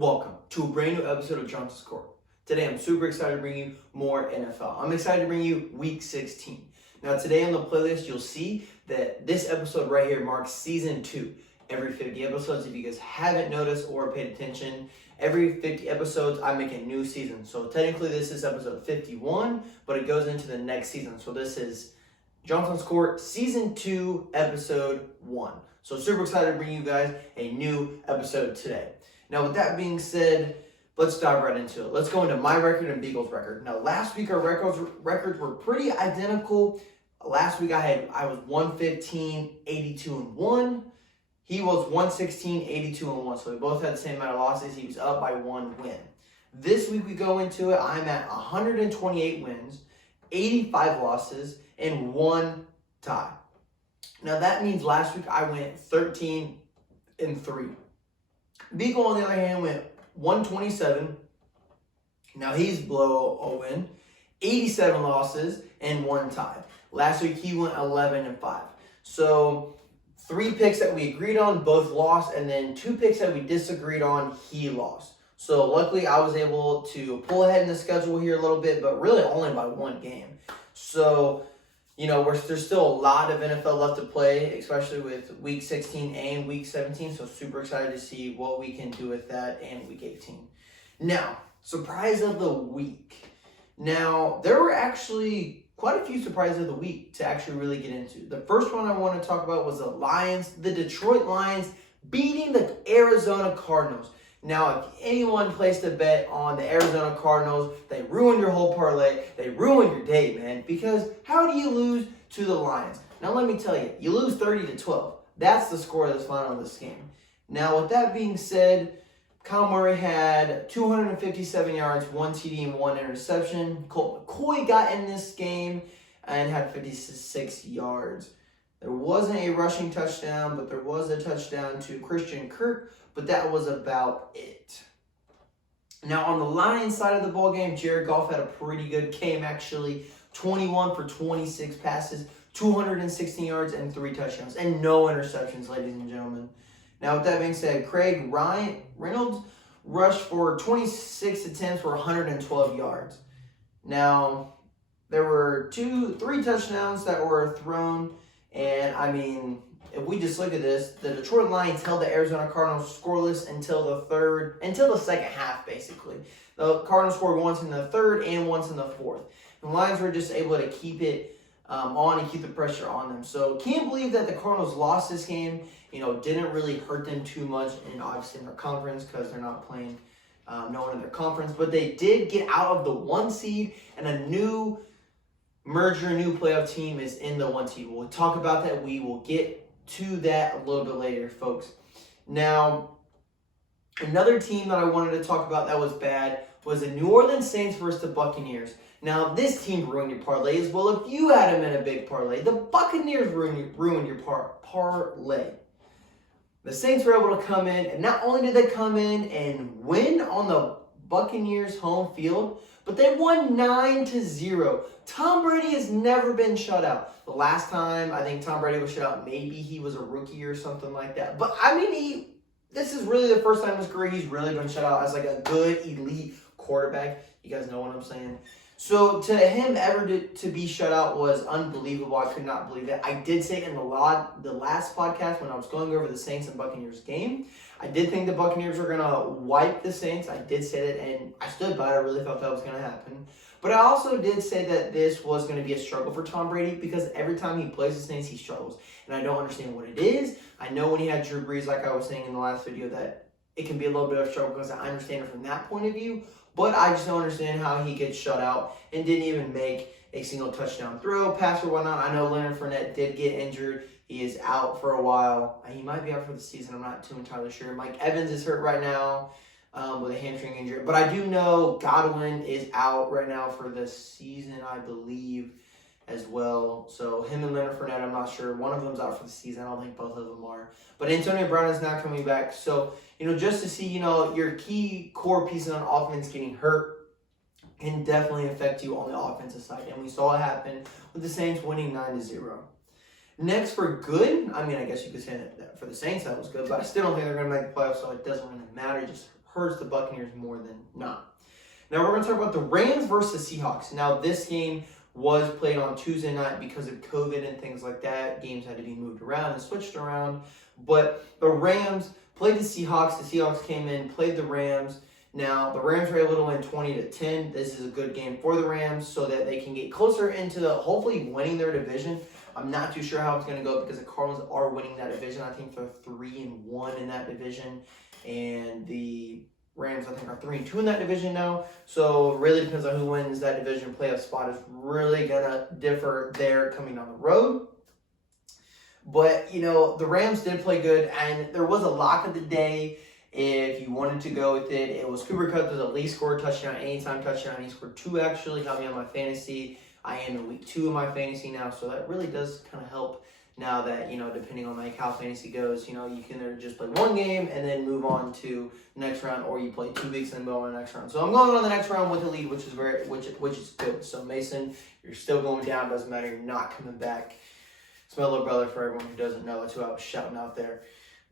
Welcome to a brand new episode of Johnson's Court. Today I'm super excited to bring you more NFL. I'm excited to bring you Week 16. Now today on the playlist you'll see that this episode right here marks Season 2. Every 50 episodes, if you guys haven't noticed or paid attention, every 50 episodes I make a new season. So technically this is episode 51, but it goes into the next season. So this is Johnson's Court Season 2, Episode 1. So super excited to bring you guys a new episode today. Now, with that being said, let's dive right into it. Let's go into my record and Biegel's record. Now, last week our records were pretty identical. Last week I was 115, 82 and 1. He was 116, 82 and 1. So we both had the same amount of losses. He was up by one win. This week we go into it. I'm at 128 wins, 85 losses, and one tie. Now that means last week I went 13 and 3. Biegel, on the other hand, went 127. Now he's below a win. 87 losses and one tie. Last week he went 11 and 5. So 3 picks that we agreed on, both lost, and then 2 picks that we disagreed on, he lost. So luckily I was able to pull ahead in the schedule here a little bit, but really only by one game. So there's still a lot of NFL left to play, especially with Week 16 and Week 17. So super excited to see what we can do with that and Week 18. Now, surprise of the week. Now, there were actually quite a few surprises of the week to actually really get into. The first one I want to talk about was the Detroit Lions beating the Arizona Cardinals. Now, if anyone placed a bet on the Arizona Cardinals, they ruined your whole parlay. They ruined your day, man. Because how do you lose to the Lions? Now, let me tell you, you lose 30-12. That's the score that's final of this game. Now, with that being said, Kyle Murray had 257 yards, 1 TD, and 1 interception. Colt McCoy got in this game and had 56 yards. There wasn't a rushing touchdown, but there was a touchdown to Christian Kirk. But that was about it. Now, on the Lions side of the ball game, Jared Goff had a pretty good game, actually. 21 for 26 passes, 216 yards, and 3 touchdowns. And no interceptions, ladies and gentlemen. Now, with that being said, Craig Reynolds rushed for 26 attempts for 112 yards. Now, there were 3 touchdowns that were thrown. And, if we just look at this, the Detroit Lions held the Arizona Cardinals scoreless until the second half, basically. The Cardinals scored once in the third and once in the fourth. The Lions were just able to keep it on and keep the pressure on them. So can't believe that the Cardinals lost this game. Didn't really hurt them too much, and obviously in their conference because they're not playing no one in their conference. But they did get out of the 1 seed, and a new playoff team is in the 1 seed. We'll talk about that. We will get to that a little bit later, folks. Now, another team that I wanted to talk about that was bad was the New Orleans Saints versus the Buccaneers. Now, this team ruined your parlay as well. If you had them in a big parlay, the Buccaneers ruined your parlay. The Saints were able to come in, and not only did they come in and win on the Buccaneers' home field, but they won 9-0. Tom Brady has never been shut out. The last time I think Tom Brady was shut out, maybe he was a rookie or something like that. But this is really the first time in his career he's really been shut out as like a good elite quarterback. You guys know what I'm saying? So to him ever to be shut out was unbelievable. I could not believe it. I did say in the last podcast when I was going over the Saints and Buccaneers game, I did think the Buccaneers were going to wipe the Saints. I did say that, and I stood by it. I really thought that was going to happen. But I also did say that this was going to be a struggle for Tom Brady because every time he plays the Saints, he struggles. And I don't understand what it is. I know when he had Drew Brees, like I was saying in the last video, that it can be a little bit of a struggle because I understand it from that point of view. But I just don't understand how he gets shut out and didn't even make a single touchdown throw, pass, or whatnot. I know Leonard Fournette did get injured. He is out for a while. He might be out for the season. I'm not too entirely sure. Mike Evans is hurt right now with a hamstring injury. But I do know Godwin is out right now for the season, I believe, as well. So him and Leonard Fournette, I'm not sure. One of them's out for the season. I don't think both of them are. But Antonio Brown is not coming back. So, just to see, your key core pieces on offense getting hurt can definitely affect you on the offensive side. And we saw it happen with the Saints winning 9-0. Next for good, I guess you could say that for the Saints that was good, but I still don't think they're going to make the playoffs, so it doesn't really matter. It just hurts the Buccaneers more than not. Now we're going to talk about the Rams versus the Seahawks. Now this game was played on Tuesday night because of COVID and things like that. Games had to be moved around and switched around. But the Rams played the Seahawks. The Seahawks came in, played the Rams. Now, the Rams were able to win 20-10. This is a good game for the Rams so that they can get closer into hopefully winning their division. I'm not too sure how it's going to go because the Cardinals are winning that division. I think they're 3-1 in that division. And the Rams, I think, are 3-2 in that division now. So it really depends on who wins that division. Playoff spot is really going to differ there coming down the road. But, the Rams did play good, and there was a lock of the day. If you wanted to go with it, it was Cooper Kupp to at least score a touchdown, anytime touchdown. He scored 2, actually, got me on my fantasy. I am in week 2 of my fantasy now, so that really does kind of help now that, depending on how fantasy goes, you can either just play one game and then move on to the next round, or you play 2 weeks and then move on to the next round. So I'm going on the next round with the lead, which is good. So Mason, you're still going down. Doesn't matter. You're not coming back. It's my little brother for everyone who doesn't know. That's who I was shouting out there.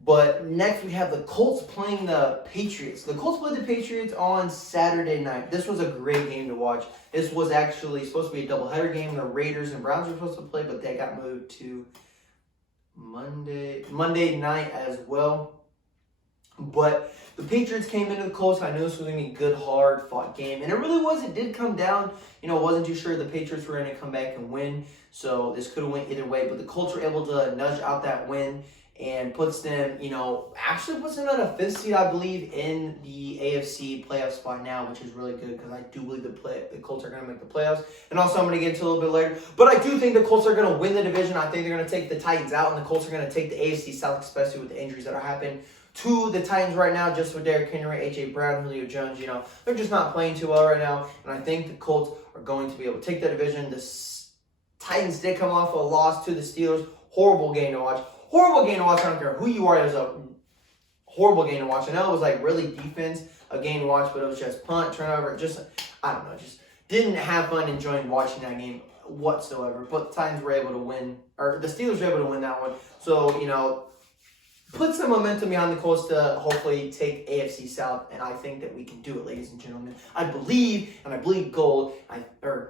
But next we have the Colts playing the Patriots. The Colts played the Patriots on Saturday night. This was a great game to watch. This was actually supposed to be a doubleheader game. The Raiders and Browns were supposed to play, but they got moved to Monday night as well. But the Patriots came into the Colts. I knew this was going to be a good, hard-fought game. And it really was. It did come down. Wasn't too sure the Patriots were going to come back and win. So this could have went either way. But the Colts were able to nudge out that win and puts them, actually puts them at a 5th seed, I believe, in the AFC playoff spot now, which is really good because I do believe the Colts are going to make the playoffs. And also, I'm going to get into a little bit later. But I do think the Colts are going to win the division. I think they're going to take the Titans out, and the Colts are going to take the AFC South, especially with the injuries that are happening to the Titans right now, just with Derrick Henry, A.J. Brown, Julio Jones. They're just not playing too well right now. And I think the Colts are going to be able to take the division. The Titans did come off a loss to the Steelers. Horrible game to watch. Horrible game to watch. I don't care who you are. It was a horrible game to watch. I know it was really defense, a game to watch, but it was just punt, turnover. Just didn't have fun enjoying watching that game whatsoever. But the Titans were able to win, or the Steelers were able to win that one. So, put some momentum behind the Colts to hopefully take AFC South, and I think that we can do it, ladies and gentlemen. I believe gold.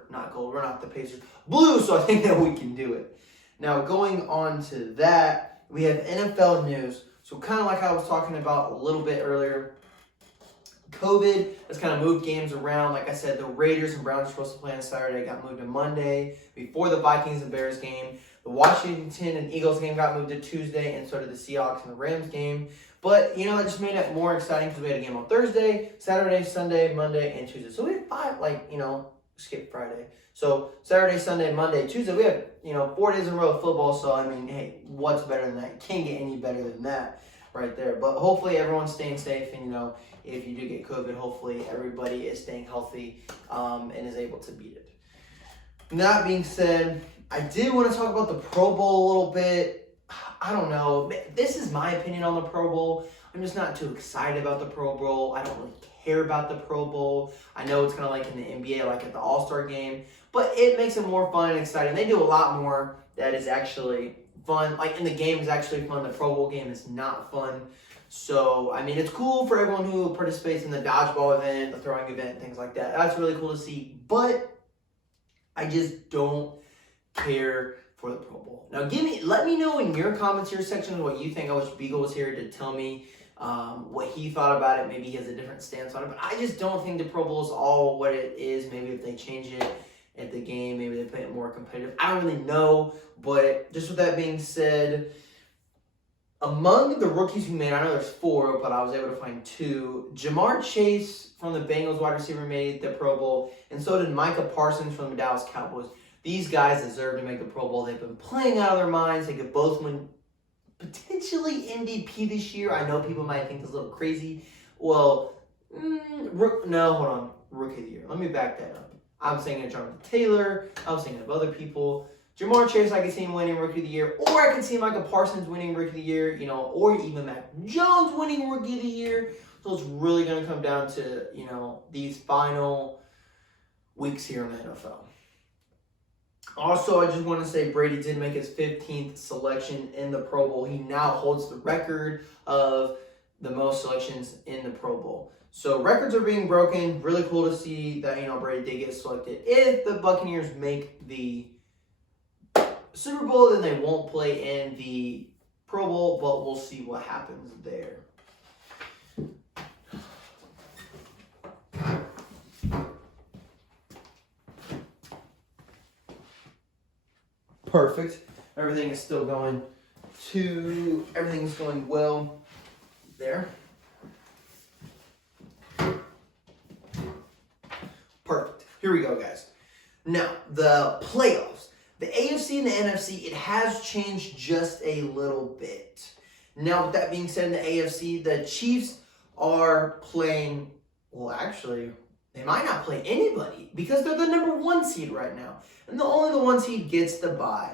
Not gold. We're not the Pacers. Blue, so I think that we can do it. Now, going on to that, we have NFL news. So kind of like I was talking about a little bit earlier, COVID has kind of moved games around. Like I said, the Raiders and Browns were supposed to play on Saturday, got moved to Monday before the Vikings and Bears game. The Washington and Eagles game got moved to Tuesday, and so did the Seahawks and the Rams game. But, it just made it more exciting because we had a game on Thursday, Saturday, Sunday, Monday, and Tuesday. So we had 5, skip Friday. So Saturday, Sunday, Monday, Tuesday, we have, 4 days in a row of football. So, hey, what's better than that? Can't get any better than that right there. But hopefully everyone's staying safe. And, if you do get COVID, hopefully everybody is staying healthy and is able to beat it. That being said, I did want to talk about the Pro Bowl a little bit. I don't know. This is my opinion on the Pro Bowl. I'm just not too excited about the Pro Bowl. I don't really care about the Pro Bowl. I know it's kind of like in the NBA, like at the All-Star game. But it makes it more fun and exciting. They do a lot more that is actually fun. In the game is actually fun. The Pro Bowl game is not fun. So, it's cool for everyone who participates in the dodgeball event, the throwing event, things like that. That's really cool to see. But I just don't care for the Pro Bowl. Now, let me know in your comments here section what you think. I wish Biegel was here to tell me what he thought about it. Maybe he has a different stance on it. But I just don't think the Pro Bowl is all what it is. Maybe if they change it at the game, maybe they play it more competitive. I don't really know. But just with that being said, among the rookies who made, I know there's 4, but I was able to find 2. Jamar Chase from the Bengals wide receiver made the Pro Bowl, and so did Micah Parsons from the Dallas Cowboys. These guys deserve to make the Pro Bowl. They've been playing out of their minds. They could both win potentially MVP this year. I know people might think this is a little crazy. Well, no, hold on. Rookie of the year. Let me back that up. I'm saying of Jonathan Taylor. I'm saying of other people. Jamar Chase, I can see him winning Rookie of the Year. Or I can see Micah Parsons winning Rookie of the Year. Or even Mac Jones winning Rookie of the Year. So it's really going to come down to, these final weeks here in the NFL. Also, I just want to say Brady did make his 15th selection in the Pro Bowl. He now holds the record of the most selections in the Pro Bowl. So records are being broken. Really cool to see that, Brady did get selected. If the Buccaneers make the Super Bowl, then they won't play in the Pro Bowl, but we'll see what happens there. Perfect. Everything is still going well there. Perfect. Here we go, guys. Now, the playoffs. The AFC and the NFC, it has changed just a little bit. Now, with that being said, in the AFC, the Chiefs are playing, well, actually, they might not play anybody because they're the number 1 seed right now. And only the 1 seed gets the bye.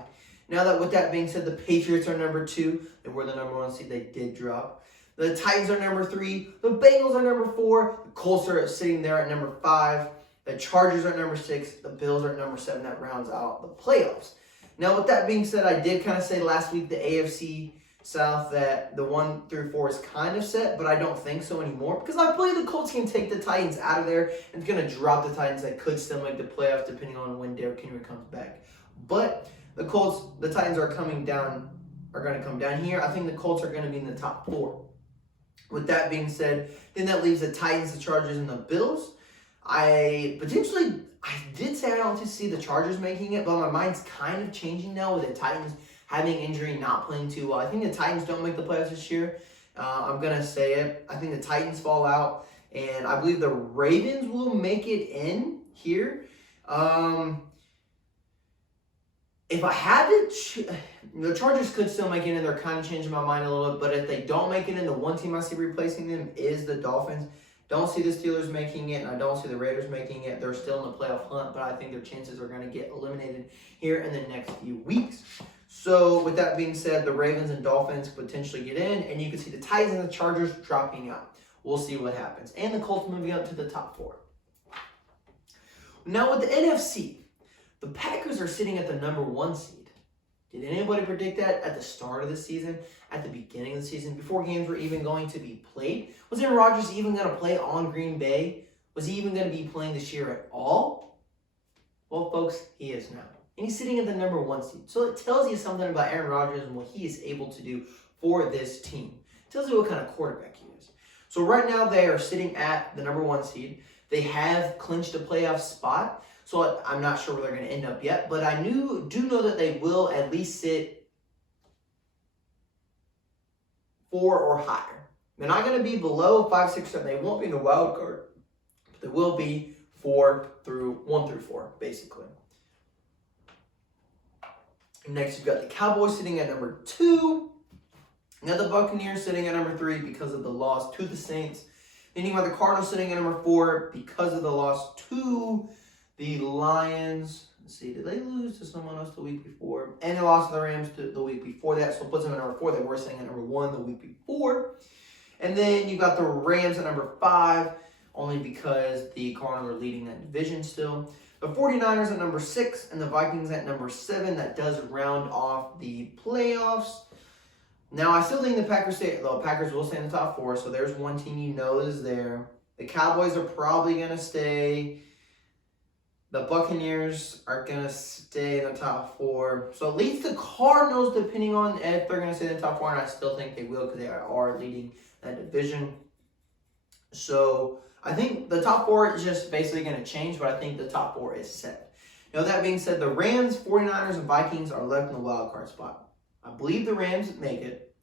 Now, with that being said, the Patriots are number 2. They were the number 1 seed. They did drop. The Titans are number 3. The Bengals are number 4. The Colts are sitting there at number 5. The Chargers are at number 6. The Bills are at number 7. That rounds out the playoffs. Now, with that being said, I did kind of say last week the AFC South that the 1 through 4 is kind of set, but I don't think so anymore because I believe the Colts can take the Titans out of there and it's going to drop the Titans that could still make the playoffs depending on when Derrick Henry comes back. But the Titans are going to come down here. I think the Colts are going to be in the top 4. With that being said, then that leaves the Titans, the Chargers, and the Bills. I did say I don't see the Chargers making it, but my mind's kind of changing now with the Titans having injury, not playing too well. I think the Titans don't make the playoffs this year. I'm going to say it. I think the Titans fall out, and I believe the Ravens will make it in here. If I had to, the Chargers could still make it in. They're kind of changing my mind a little bit, but if they don't make it in, the one team I see replacing them is the Dolphins. Don't see the Steelers making it, and I don't see the Raiders making it. They're still in the playoff hunt, but I think their chances are going to get eliminated here in the next few weeks. So with that being said, the Ravens and Dolphins potentially get in, and you can see the Titans and the Chargers dropping out. We'll see what happens. And the Colts moving up to the top 4. Now with the NFC, the Packers are sitting at the number 1 seed. Did anybody predict that at the start of the season, at the beginning of the season, before games were even going to be played? Was Aaron Rodgers even going to play on Green Bay? Was he even going to be playing this year at all? Well, folks, he is now. And he's sitting at the number 1 seed. So it tells you something about Aaron Rodgers and what he is able to do for this team. It tells you what kind of quarterback he is. So right now they are sitting at the number 1 seed. They have clinched a playoff spot. So I'm not sure where they're going to end up yet. But I do know that they will at least sit 4 or higher. They're not going to be below 5, 6, 7. They won't be in the wild card. But they will be 1 through 4, basically. Next, you've got the Cowboys sitting at number 2. Now the Buccaneers sitting at number 3 because of the loss to the Saints. Then you've got the Cardinals sitting at number 4 because of the loss to the Lions. Let's see, did they lose to someone else the week before? And they lost to the Rams the week before that, so it puts them at number 4. They were sitting at number 1 the week before. And then you've got the Rams at number 5, only because the Cardinals are leading that division still. The 49ers at number 6 and the Vikings at number 7. That does round off the playoffs. Now, I still think the Packers will stay in the top 4, so there's one team you know is there. The Cowboys are probably going to stay. The Buccaneers are going to stay in the top 4. So at least the Cardinals, depending on if they're going to stay in the top 4, and I still think they will because they are leading that division. So I think the top 4 is just basically going to change, but I think the top 4 is set. Now, that being said, the Rams, 49ers, and Vikings are left in the wild card spot. I believe the Rams make it.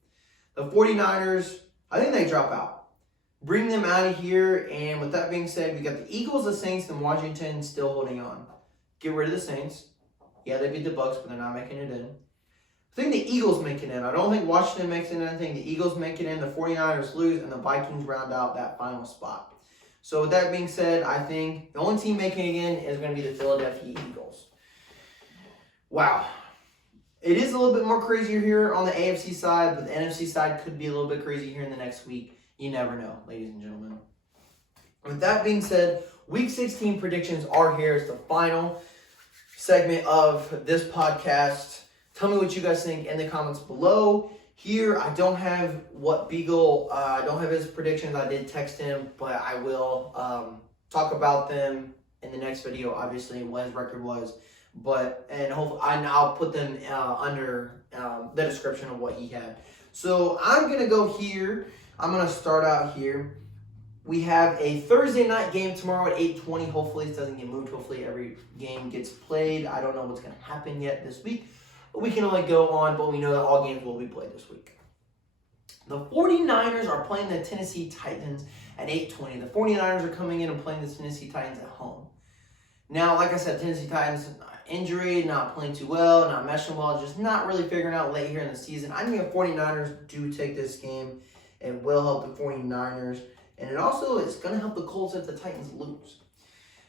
The 49ers, I think they drop out. Bring them out of here, and with that being said, we got the Eagles, the Saints, and Washington still holding on. Get rid of the Saints. Yeah, they beat the Bucs, but they're not making it in. I think the Eagles make it in. I don't think Washington makes it in. I think the Eagles make it in, the 49ers lose, and the Vikings round out that final spot. So with that being said, I think the only team making it in is going to be the Philadelphia Eagles. Wow. It is a little bit more crazier here on the AFC side, but the NFC side could be a little bit crazy here in the next week. You never know, ladies and gentlemen. With that being said, Week 16 predictions are here. It's the final segment of this podcast. Tell me what you guys think in the comments below. Here, I don't have what Biegel, I don't have his predictions. I did text him, but I will talk about them in the next video, obviously, what his record was. And hopefully, I'll put them under the description of what he had. So I'm going to go here. I'm going to start out here. We have a Thursday night game tomorrow at 8:20. Hopefully, it doesn't get moved. Hopefully, every game gets played. I don't know what's going to happen yet this week. We can only go on, but we know that all games will be played this week. The 49ers are playing the Tennessee Titans at 8:20. The 49ers are coming in and playing the Tennessee Titans at home. Now, like I said, Tennessee Titans, injury, not playing too well, not meshing well, just not really figuring out late here in the season. I think the 49ers do take this game. It will help the 49ers. And it also is going to help the Colts if the Titans lose.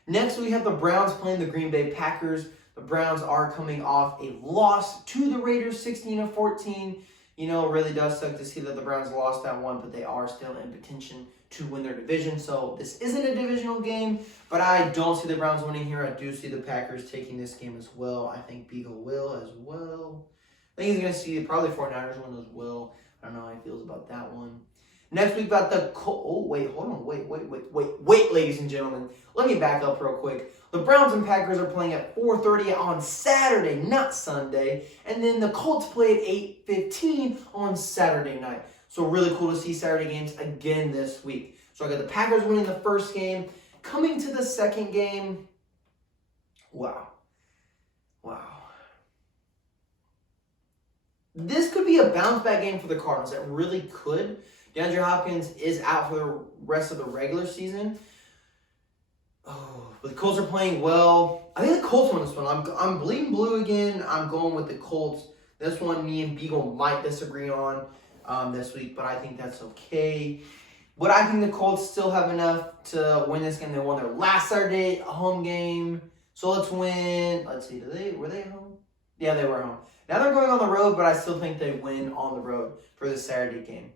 Next, we have the Browns playing the Green Bay Packers. The Browns are coming off a loss to the Raiders, 16-14. You know, it really does suck to see that the Browns lost that one, but they are still in contention to win their division. So this isn't a divisional game, but I don't see the Browns winning here. I do see the Packers taking this game as well. I think Biegel will as well. I think he's going to see probably 49ers win as well. I don't know how he feels about that one. Next, we've got the wait, ladies and gentlemen. Let me back up real quick. The Browns and Packers are playing at 4:30 on Saturday, not Sunday. And then the Colts play at 8:15 on Saturday night. So really cool to see Saturday games again this week. So I got the Packers winning the first game. Coming to the second game. Wow. This could be a bounce back game for the Cardinals. It really could. DeAndre Hopkins is out for the rest of the regular season. Oh, but the Colts are playing well. I think the Colts won this one. I'm bleeding blue again. I'm going with the Colts. This one, me and Biegel might disagree on this week, but I think that's okay. But I think the Colts still have enough to win this game. They won their last Saturday home game. So let's win. Let's see. Were they at home? Yeah, they were at home. Now they're going on the road, but I still think they win on the road for this Saturday game.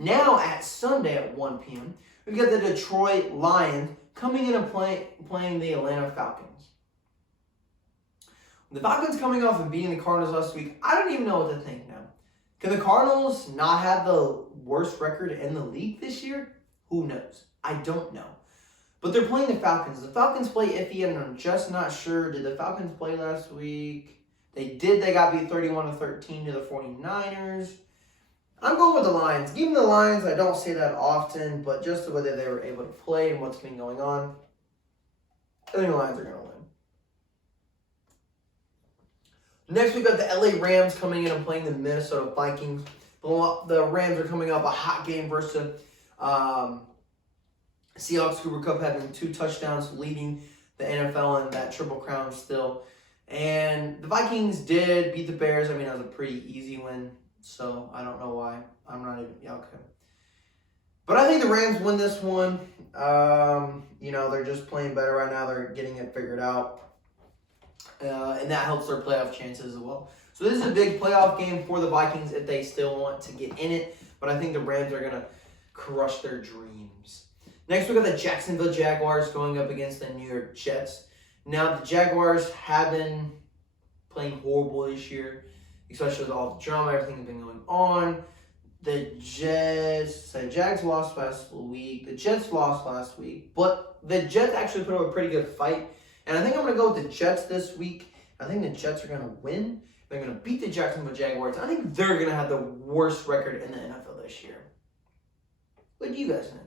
Now at Sunday at 1 p.m., we got the Detroit Lions coming in and playing the Atlanta Falcons. The Falcons coming off and beating the Cardinals last week, I don't even know what to think now. Can the Cardinals not have the worst record in the league this year? Who knows? I don't know. But they're playing the Falcons. The Falcons play iffy, and I'm just not sure. Did the Falcons play last week? They did. They got beat 31-13 to the 49ers. I'm going with the Lions. Given the Lions, I don't say that often, but just the way that they were able to play and what's been going on, I think the Lions are going to win. Next, we've got the LA Rams coming in and playing the Minnesota Vikings. The Rams are coming up a hot game versus the Seahawks. Cooper Kupp having 2 touchdowns, leading the NFL in that Triple Crown still. And the Vikings did beat the Bears. I mean, that was a pretty easy win. So, I don't know why. I'm not even... Yeah, okay. But I think the Rams win this one. You know, they're just playing better right now. They're getting it figured out. And that helps their playoff chances as well. So, this is a big playoff game for the Vikings if they still want to get in it. But I think the Rams are going to crush their dreams. Next, we got the Jacksonville Jaguars going up against the New York Jets. Now, the Jaguars have been playing horrible this year, especially with all the drama, everything that's been going on. The Jags lost last week. The Jets lost last week. But the Jets actually put up a pretty good fight. And I think I'm going to go with the Jets this week. I think the Jets are going to win. They're going to beat the Jacksonville Jaguars. I think they're going to have the worst record in the NFL this year. What do you guys think?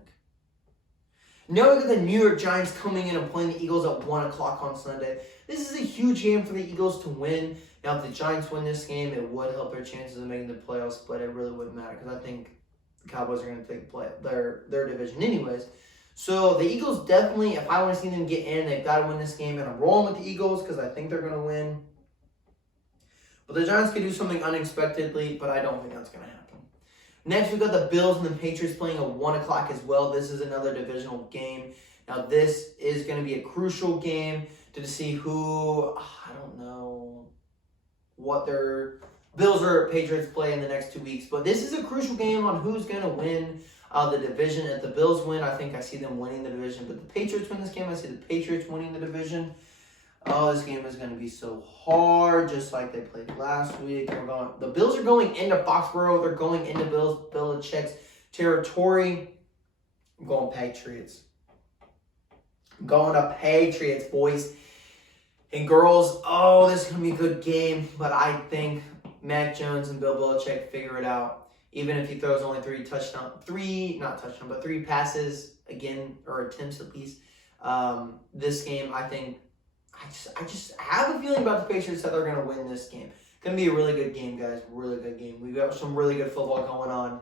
Now we got the New York Giants coming in and playing the Eagles at 1 o'clock on Sunday. This is a huge game for the Eagles to win. Now, if the Giants win this game, it would help their chances of making the playoffs, but it really wouldn't matter because I think the Cowboys are going to take their division anyways. So the Eagles definitely, if I want to see them get in, they've got to win this game. And I'm rolling with the Eagles because I think they're going to win. But the Giants could do something unexpectedly, but I don't think that's going to happen. Next, we've got the Bills and the Patriots playing at 1 o'clock as well. This is another divisional game. Now, this is going to be a crucial game to see who, I don't know what their Bills or Patriots play in the next 2 weeks. But this is a crucial game on who's going to win the division. If the Bills win, I think I see them winning the division. But the Patriots win this game, I see the Patriots winning the division. Oh, this game is going to be so hard, just like they played last week. The Bills are going into Foxborough. They're going into Belichick's territory. I'm going Patriots. I'm going to Patriots, boys and girls. Oh, this is going to be a good game, but I think Mac Jones and Bill Belichick figure it out. Even if he throws only three passes again, or attempts at least. This game, I think, I just have a feeling about the Patriots that they're going to win this game. It's going to be a really good game, guys. Really good game. We've got some really good football going on.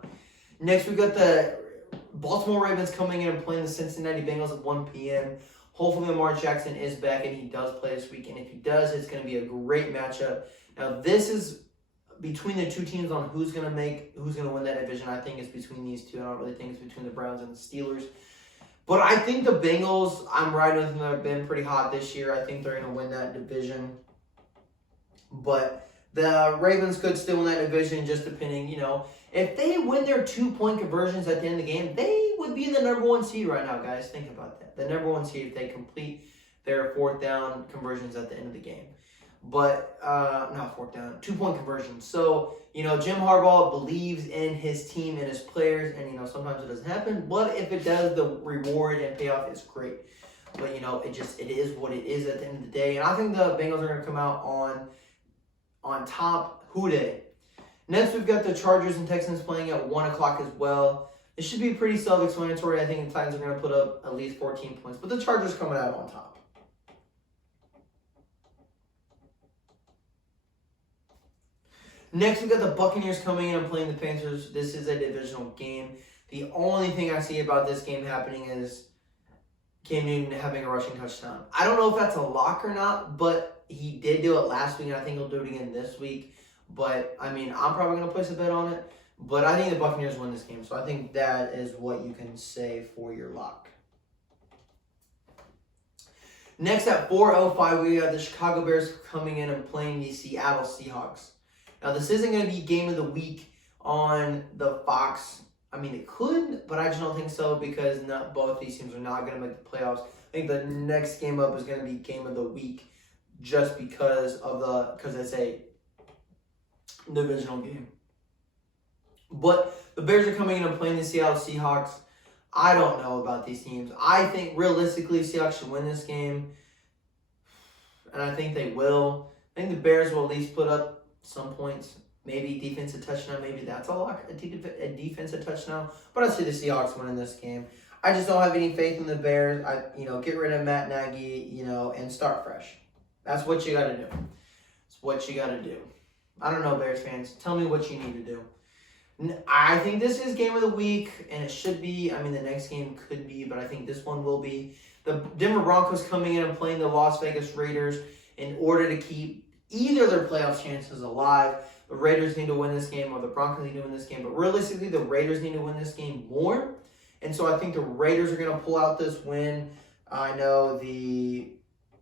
Next, we've got the Baltimore Ravens coming in and playing the Cincinnati Bengals at 1 p.m. Hopefully, Lamar Jackson is back and he does play this week. And if he does, it's going to be a great matchup. Now, this is between the two teams on who's going to win that division. I think it's between these two. I don't really think it's between the Browns and the Steelers. But I think the Bengals, I'm riding with them. They've been pretty hot this year. I think they're going to win that division. But the Ravens could still win that division, just depending, if they win their 2-point conversions at the end of the game, they would be the number 1 seed right now, guys. Think about that. The number 1 seed if they complete their 4th down conversions at the end of the game. But, not 4th down, 2-point conversions. So, Jim Harbaugh believes in his team and his players, and, sometimes it doesn't happen. But if it does, the reward and payoff is great. But, it is what it is at the end of the day. And I think the Bengals are going to come out on top. Who dey? Next, we've got the Chargers and Texans playing at 1 o'clock as well. It should be pretty self-explanatory. I think the Titans are going to put up at least 14 points. But the Chargers coming out on top. Next, we've got the Buccaneers coming in and playing the Panthers. This is a divisional game. The only thing I see about this game happening is Cam Newton having a rushing touchdown. I don't know if that's a lock or not, but he did do it last week, and I think he'll do it again this week. But, I'm probably going to place a bet on it. But I think the Buccaneers win this game, so I think that is what you can say for your lock. Next, at 4:05, we have the Chicago Bears coming in and playing the Seattle Seahawks. Now, this isn't going to be game of the week on the Fox. It could, but I just don't think so because both these teams are not going to make the playoffs. I think the next game up is going to be game of the week just because it's a divisional game. But the Bears are coming in and playing the Seattle Seahawks. I don't know about these teams. I think realistically Seahawks should win this game, and I think they will. I think the Bears will at least put up some points, maybe defensive touchdown, maybe that's a lock, a defensive touchdown. But I see the Seahawks winning this game. I just don't have any faith in the Bears. Get rid of Matt Nagy, and start fresh. That's what you got to do. It's what you got to do. I don't know, Bears fans. Tell me what you need to do. I think this is game of the week, and it should be. The next game could be, but I think this one will be. The Denver Broncos coming in and playing the Las Vegas Raiders in order to keep either their playoff chances alive. The Raiders need to win this game, or the Broncos need to win this game. But realistically, the Raiders need to win this game more. And so I think the Raiders are going to pull out this win. I know the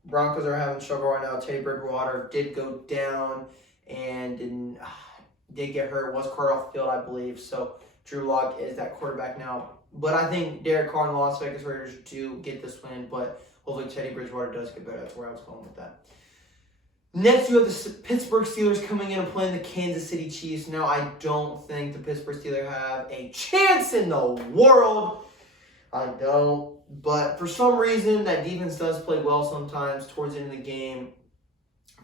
Broncos are having trouble right now. Teddy Bridgewater did go down and did get hurt. Was carted off the field, I believe. So Drew Lock is that quarterback now. But I think Derek Carr and the Las Vegas Raiders do get this win. But hopefully Teddy Bridgewater does get better. That's where I was going with that. Next, you have the Pittsburgh Steelers coming in and playing the Kansas City Chiefs. Now, I don't think the Pittsburgh Steelers have a chance in the world. I don't. But for some reason, that defense does play well sometimes towards the end of the game.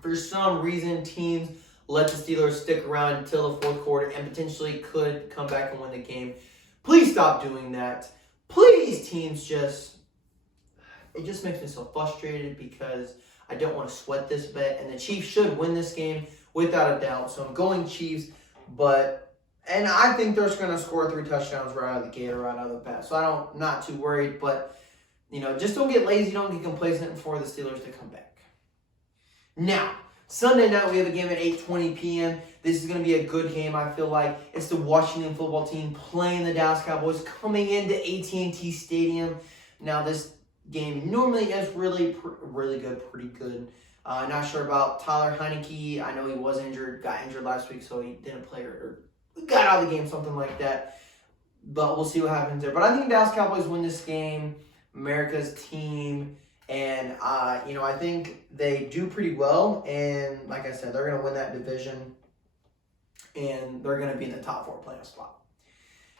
For some reason, teams let the Steelers stick around until the 4th quarter and potentially could come back and win the game. Please stop doing that. Please, teams, it just makes me so frustrated because I don't want to sweat this bet, and the Chiefs should win this game without a doubt. So I'm going Chiefs, and I think they're just going to score 3 touchdowns right out of the gate or right out of the bat. So I'm not too worried, but just don't get lazy, don't get complacent for the Steelers to come back. Now, Sunday night we have a game at 8:20 p.m. This is going to be a good game. I feel like it's the Washington football team playing the Dallas Cowboys coming into AT&T Stadium. Now this game normally is really good, pretty good. Not sure about Tyler Heineke. I know he was injured, got injured last week, so he didn't play or got out of the game, something like that. But we'll see what happens there. But I think Dallas Cowboys win this game. America's team. And, I think they do pretty well. And like I said, they're going to win that division. And they're going to be in the top 4 playoff spot.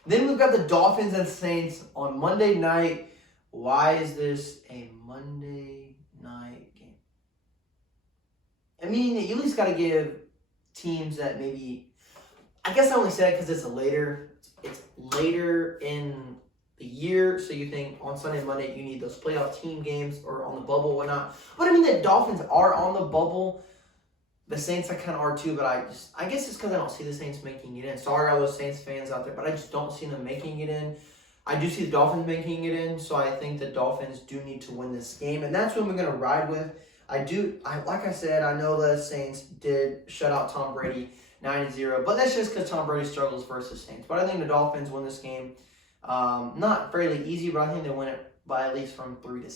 Then we've got the Dolphins and Saints on Monday night. Why is this a Monday night game? I mean, you at least got to give teams that maybe... I guess I only say that because it's later in the year, so you think on Sunday and Monday you need those playoff team games or on the bubble or whatnot. But I mean, the Dolphins are on the bubble. The Saints I kind of are too, but I guess it's because I don't see the Saints making it in. Sorry, all those Saints fans out there, but I just don't see them making it in. I do see the Dolphins making it in, so I think the Dolphins do need to win this game, and that's what we're going to ride with. Like I said, I know the Saints did shut out Tom Brady 9-0, but that's just because Tom Brady struggles versus Saints. But I think the Dolphins win this game. Not fairly easy, but I think they win it by at least from 3-6.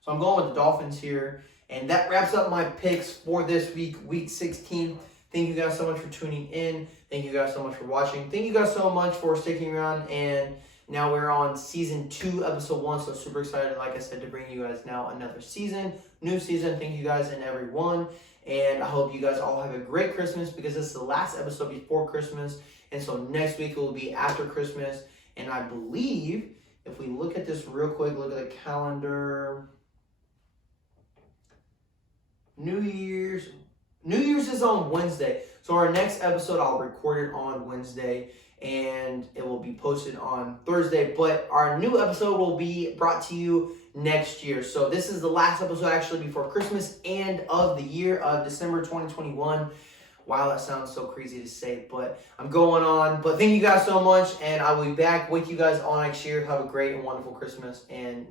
So I'm going with the Dolphins here. And that wraps up my picks for this week, Week 16. Thank you guys so much for tuning in. Thank you guys so much for watching. Thank you guys so much for sticking around. And now we're on Season 2, Episode 1. So super excited, like I said, to bring you guys now another season, new season. Thank you guys and everyone. And I hope you guys all have a great Christmas because this is the last episode before Christmas. And so next week will be after Christmas. And I believe if we look at this real quick, look at the calendar. New Year's is on Wednesday. So our next episode, I'll record it on Wednesday and it will be posted on Thursday. But our new episode will be brought to you next year. So this is the last episode actually before Christmas and of the year of December 2021. Wow, that sounds so crazy to say, but I'm going on. But thank you guys so much, and I will be back with you guys all next year. Have a great and wonderful Christmas and New Year.